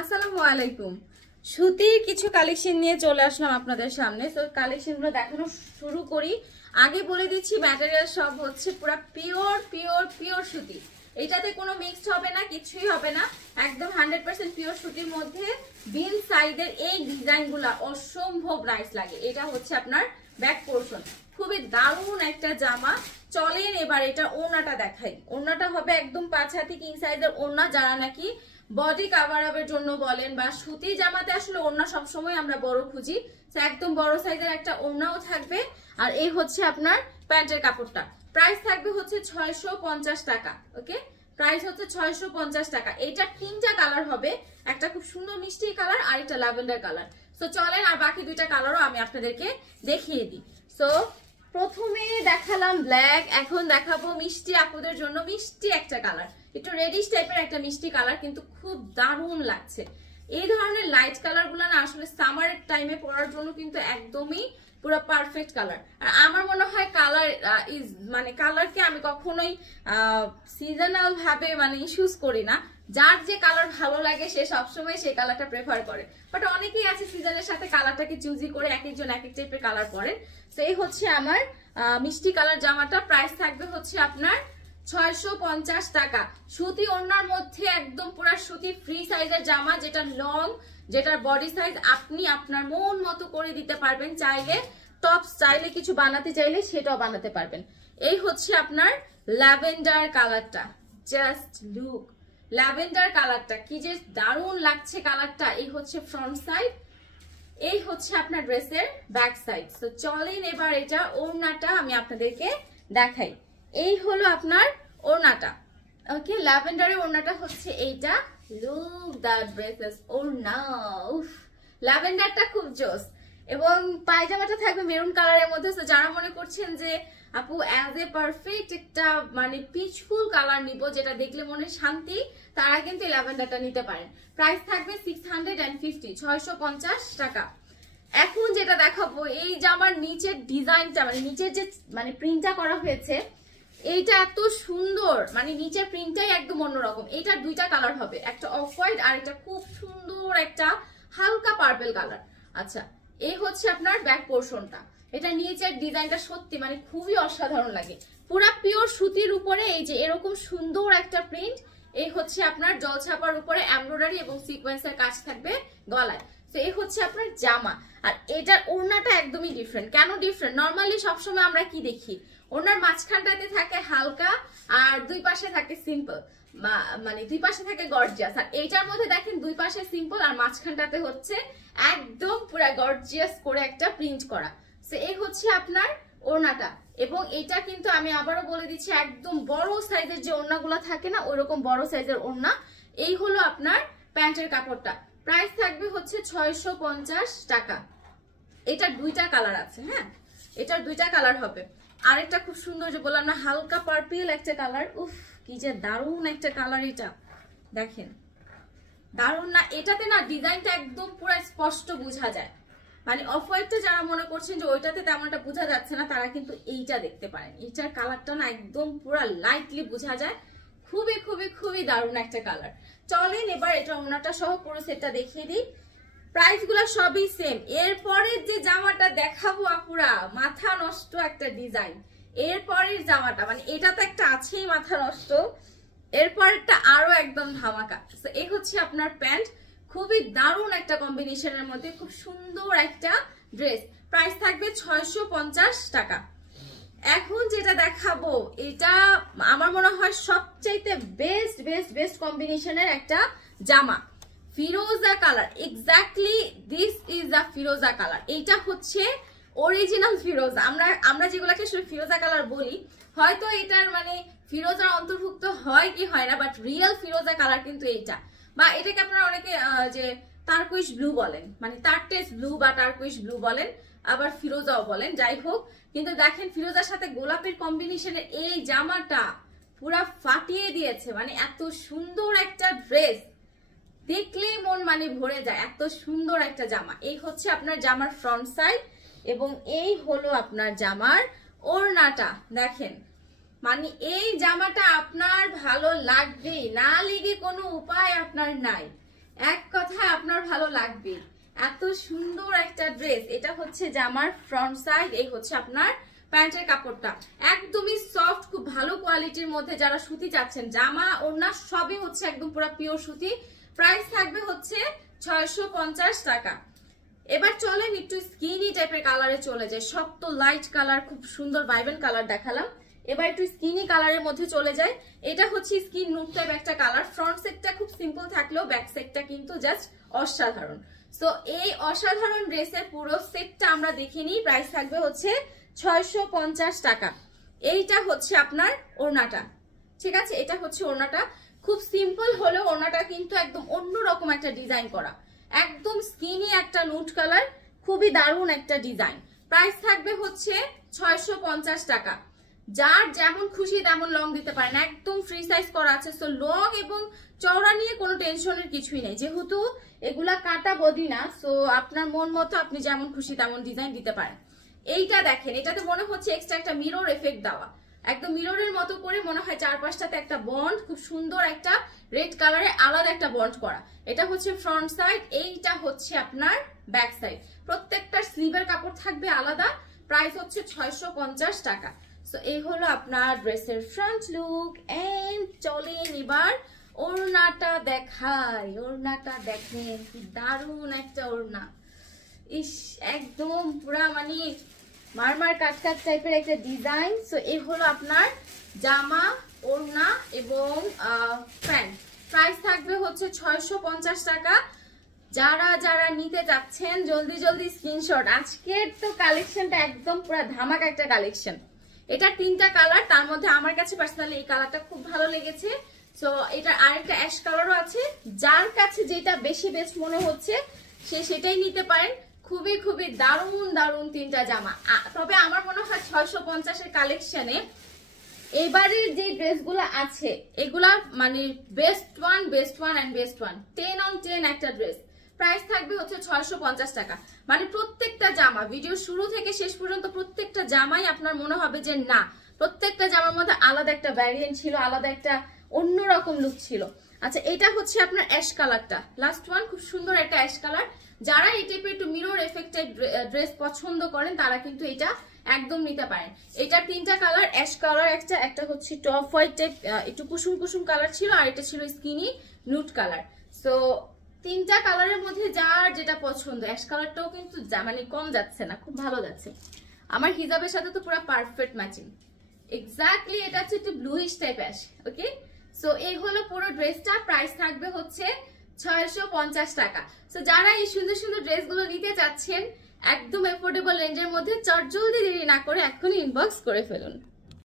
আসসালামু আলাইকুম। সুতির কিছু কালেকশন নিয়ে চলে আসলাম আপনাদের সামনে। তো কালেকশনগুলো দেখানো শুরু করি। আগে বলে দিচ্ছি ম্যাটেরিয়াল সব হচ্ছে পুরো পিওর পিওর পিওর সুতি। এটাতে কোনো মিক্সড হবে না, কিছুই হবে না, একদম 100% পিওর সুতির মধ্যে বিন সাইডের এই ডিজাইনগুলো অসম্ভব নাইস লাগে। এটা হচ্ছে আপনার ব্যাক পোরশন, খুবই দারুণ একটা জামা। চলেন এবার এটা ওড়নাটা দেখাই। ওড়নাটা হবে একদম 5 হাতি কিং সাইজের ওড়না। যারা নাকি বডি কাভার আপের জন্য বলেন বা সুতি জামাতে আসলে ওড়না সবসময় আমরা বড় খুঁজি, একদম বড় সাইজের একটা ওড়নাও থাকবে। আর এই হচ্ছে আপনার প্যান্টের কাপড়টা। প্রাইস থাকবে হচ্ছে 650 টাকা। ওকে, প্রাইস হচ্ছে 650 টাকা। এটা তিনটা কালার হবে, একটা খুব সুন্দর মিষ্টি কালার আর একটা ল্যাভেন্ডার কালার। সো চলেন আর বাকি দুইটা কালারও আমি আপনাদেরকে দেখিয়ে দিই। সো প্রথমে দেখালাম ব্ল্যাক, এখন দেখাবো মিষ্টি আপুদের জন্য মিষ্টি একটা কালার, একটু রেডিশ টাইপের একটা মিষ্টি কালার, কিন্তু খুব দারুণ লাগছে। এই ধরনের লাইট কালার গুলো না আসলে সামারের টাইমে পরার জন্য কিন্তু একদমই পুরো পারফেক্ট কালার। আর আমার মনে হয় কালার ইজ মানে কালারকে আমি কখনোই সিজনাল ভাবে মানে ইস্যুজ করি না। যার যে কালার ভালো লাগে সে সবসময় সেই কালারটা প্রেফার করে, বাট অনেকেই আছে সিজনের সাথে কালারটাকে চুজি করে এক একজন এক এক টাইপের কালার পরেন। তো এই হচ্ছে আমার মিষ্টি কালার জামাটা। প্রাইস থাকবে হচ্ছে আপনার 650 টাকা। সুতি ওড়নার মধ্যে একদম পুরো সুতি ফ্রি সাইজের জামা, যেটা লং, যেটার বডি সাইজ আপনি আপনার মন মতো করে দিতে পারবেন। চাইলে টপ স্টাইলে কিছু বানাতে চাইলে সেটাও বানাতে পারবেন। এই হচ্ছে আপনার ল্যাভেন্ডার কালারটা, জাস্ট লুক ল্যাভেন্ডার কালারটা কি যে দারুণ লাগছে কালারটা। এই হচ্ছে ফ্রন্ট সাইড, এই হচ্ছে আপনার ড্রেসের ব্যাক সাইড। তো চলেন এবার এটা ওড়নাটা আমি আপনাদেরকে দেখাই। এই হলো আপনার ওড়নাটা। ওকে, ল্যাভেন্ডারের ওড়নাটা হচ্ছে এইটা। লুক দ্যাট ড্রেসেস ওড়না, উফ ল্যাভেন্ডারটা খুব জোস। এবং পায়জামাটা থাকবে মেরুন কালারের মধ্যে। তো যারা মনে করছেন যে আপু অ্যাজ এ পারফেক্ট একটা মানে পিচফুল কালার নিব যেটা দেখলে মনে শান্তি, তারা কিন্তু এই ল্যাভেন্ডারটা নিতে পারেন। প্রাইস থাকবে 650 টাকা। এখন যেটা দেখাবো, এই জামার নিচের ডিজাইনটা মানে নিচের যে মানে প্রিন্টটা করা হয়েছে এইটা এত সুন্দর, মানে নিচের প্রিন্টটাই একদম অন্যরকম। এইটার দুইটা কালার হবে, একটা অফ হোয়াইট আর একটা খুব সুন্দর একটা হালকা পার্পল কালার। আচ্ছা, এই হচ্ছে আপনার ব্যাক পোরশনটা। এটা নিচের ডিজাইনটা সত্যি মানে খুবই অসাধারণ লাগে। পুরা পিওর সুতির উপরে এই যে এরকম সুন্দর একটা প্রিন্ট। এই হচ্ছে আপনার জলছাপার উপরে এমব্রয়ডারি এবং সিকোয়েন্সের কাজ থাকবে গলায়। তো এই হচ্ছে আপনার জামা। আর এটার ওড়নাটা একদমই ডিফারেন্ট। কেন ডিফারেন্ট? নর্মালি সবসময় আমরা কি দেখি, ওড়নার মাঝখানটাতে থাকে হালকা আর দুই পাশে থাকে সিম্পল, মানে দুই পাশে থাকে গর্জিয়াস। আর এইটার মধ্যে দেখেন দুই পাশে সিম্পল আর মাঝখানটাতে হচ্ছে একদম পুরো গর্জিয়াস করে একটা প্রিন্ট করা। তো এই হচ্ছে আপনার ওড়নাটা। এবং এটা কিন্তু আমি আবারও বলে দিচ্ছি একদম বড় সাইজের যে ওড়নাগুলো থাকে না ওইরকম বড় সাইজের ওড়না। এই হলো আপনার প্যান্টের কাপড়টা। প্রাইস থাকবে হচ্ছে 650 টাকা। এটার দুইটা কালার আছে, হ্যাঁ এটার দুইটা কালার হবে। আরেকটা খুব সুন্দর যে বললাম না হালকা পার্পল একটা কালার, উফ কি যে দারুণ একটা কালার। এটা দেখেন দারুণ না? এটাতে না ডিজাইনটা একদম পুরো স্পষ্ট বোঝা যায়। মানে অফ হোয়াইটটা যারা মনে করছেন যে ওইটাতে তেমনটা বোঝা যাচ্ছে না, তারা কিন্তু এইটা দেখতে পারেন। এইটার কালারটা না একদম পুরো লাইটলি বোঝা যায়। খুবই খুবই খুবই দারুণ একটা কালার। চলেন এবার এটা ওড়নাটা সহ পুরো সেটটা দেখিয়ে দিই। প্রাইস গুলা সবই সেম। এরপরের যে জামাটা দেখাবো আপুরা, মাথা নষ্ট একটা ডিজাইন। এরপরের জামাটা মানে এটা তো একটা আছেই মাথা নষ্ট, এরপরেরটা আরো একদম ধামাকা। তো এই হচ্ছে আপনার প্যান্ট, খুবই দারুণ একটা কম্বিনেশনের মধ্যে খুব সুন্দর একটা ড্রেস। প্রাইস থাকবে 650 টাকা। এখন যেটা দেখাবো এটা আমার মনে হয় সবচাইতে বেস্ট বেস্ট বেস্ট কম্বিনেশনের একটা জামা, ফিরোজা colour. Exactly this is a ফিরোজা কালার। এইটা হচ্ছে অরিজিনাল ফিরোজা। আমরা যেগুলাকে আসলে ফিরোজা কালার বলি, হয়তো এটার মানে ফিরোজার অন্তর্ভুক্ত হয় কি হয় না, বাট রিয়েল ফিরোজা কালার কিন্তু এইটা। বা এটাকে আপনারা অনেকে যে টারকুইশ ব্লু বলেন, মানে টার্টেস ব্লু বা টারকুইশ ব্লু বলেন, আবার ফিরোজাও বলেন, যাই হোক। কিন্তু দেখেন ফিরোজার সাথে গোলাপের কম্বিনেশনে এই জামাটা পুরা ফাটিয়ে দিয়েছে। মানে এত সুন্দর একটা ড্রেস দেখলেই মন মানে ভরে যায়, এত সুন্দর একটা জামা। এই হচ্ছে আপনার জামার ফ্রন্ট সাইড এবং এই হলো আপনার জামার ওড়নাটা। দেখেন মানে এই জামাটা আপনার ভালো লাগবেই, না লেগে কোনো উপায় আপনার নাই। এক কথা ভালো লাগবে। এত সুন্দর একটা ড্রেস, এটা হচ্ছে জামার ফ্রন্ট সাইড, এই হচ্ছে আপনার প্যান্টের কাপড়টা একদমই সফট, খুব ভালো কোয়ালিটির মধ্যে। যারা সুতি চাচ্ছেন, জামা ওড়না সবই হচ্ছে একদম পুরো পিওর সুতি। প্রাইস থাকবে হচ্ছে 650 টাকা। এবার চলেন একটু স্কিনি টাইপের কালারে চলে যায়। সব তো লাইট কালার, খুব সুন্দর ভাইব্রেন্ট কালার দেখালাম, এবার একটু স্কিনি কালারের মধ্যে চলে যায়। এটা হচ্ছে স্কিন নুড টাইপ একটা কালার। ফ্রন্ট সেটটা খুব সিম্পল থাকলেও ব্যাক সেটটা কিন্তু জাস্ট অসাধারণ। সো এই অসাধারণ ড্রেসের পুরো সেটটা আমরা দেখে নিই। প্রাইস থাকবে হচ্ছে 650 টাকা। এইটা হচ্ছে আপনার ওড়নাটা, ঠিক আছে? এটা হচ্ছে ওড়নাটা, খুব সিম্পল হলেও ওড়নাটা কিন্তু একদম অন্যরকম একটা ডিজাইন করা, একদম স্কিনি একটা নুড কালার, খুবই দারুণ একটা ডিজাইন। প্রাইস থাকবে হচ্ছে 650 টাকা। যার যেমন খুশি তেমন লং দিতে পারেন, একদম ফ্রি সাইজ করা আছে। সো লং এবং চওড়া নিয়ে কোনো টেনশনের কিছুই নেই, যেহেতু এগুলা কাটা বডি না। সো আপনার মন মতো আপনি যেমন খুশি তেমন ডিজাইন দিতে পারেন। এইটা দেখেন, এটাতে মনে হচ্ছে এক্সট্রা একটা মিরর এফেক্ট দেওয়া, একদম মিররের মতো করে মনে হয় চারপাশটাতে একটা বন্ড, খুব সুন্দর একটা রেড কালারে আলাদা একটা বন্ড করা। এটা হচ্ছে ফ্রন্ট সাইড, এইটা হচ্ছে আপনার ব্যাক সাইড। প্রত্যেকটা স্লিভের কাপড় থাকবে আলাদা। প্রাইস হচ্ছে 650 টাকা। সো এই হলো আপনার ড্রেসের ফ্রন্ট লুক। এন্ড চলেন এবার ওড়নাটা দেখাই। ওড়নাটা দেখেন, কি দারুণ একটা ওড়না। ইস, একদম পুরা মানে মারমার কাট কাট টাইপের একটা ডিজাইন। সো এই হলো আপনার জামা, ওড়না এবং প্যান্ট। প্রাইস থাকবে হচ্ছে 650 টাকা। যারা যারা নিতে যাচ্ছেন জলদি জলদি স্ক্রিনশট। আজকের তো কালেকশনটা একদম পুরা ধামাকা একটা কালেকশন। এটা 3টা কালার, তার মধ্যে আমার কাছে পার্সোনালি এই কালারটা খুব ভালো লেগেছে। সো এটা আরেকটা অ্যাশ কালারও আছে, যার কাছে যেটা বেশি বেস্ট মনে হচ্ছে সে সেটাই নিতে পারেন। খুবই খুবই দারুণ দারুণ 3টা জামা। তবে আমার মনে হয় 650-এর কালেকশনে এবারের যে ড্রেসগুলো আছে এগুলা মানে best one and best one, 10 on 10 একটা ড্রেস। প্রাইস থাকবে হচ্ছে 650 টাকা। মানে প্রত্যেকটা জামা ভিডিও শুরু থেকে শেষ পর্যন্ত প্রত্যেকটা জামাই আপনার মনে হবে যে না, প্রত্যেকটা জামার মধ্যে আলাদা একটা ভ্যারিয়েন্ট ছিল, আলাদা একটা অন্যরকম লুক ছিল। আচ্ছা, এটা হচ্ছে আপনার অ্যাশ কালারটা, লাস্ট ওয়ান, খুব সুন্দর একটা অ্যাশ কালার। যারা এই টাইপের একটু মিরর এফেক্টেড ড্রেস পছন্দ করেন তারা কিন্তু এটা একদম নিতে পারেন। এটা 3টা কালার, অ্যাশ কালার একটা হচ্ছে টপ হোয়াইট টাইপ একটু কুসুম কুসুম কালার ছিল, আর এটা ছিল স্কিনি নুড কালার। সো 3টা কালারের মধ্যে যার যেটা পছন্দ। অ্যাশ কালারটাও কিন্তু মানে কম যাচ্ছে না, খুব ভালো যাচ্ছে। আমার হিজাবের সাথে তো পুরো পারফেক্ট ম্যাচিং। এক্স্যাক্টলি এটা হচ্ছে একটু ব্লুইশ টাইপ অ্যাশ। ওকে, সো এই হলো পুরো ড্রেসটা। প্রাইস থাকবে হচ্ছে 650 টাকা। সো যারা এই সুন্দর সুন্দর ড্রেসগুলো নিতে চাচ্ছেন একদম এফোর্ডেবল রেঞ্জের মধ্যে, চটজলদি দেরি না করে এখনই ইনবক্স করে ফেলুন।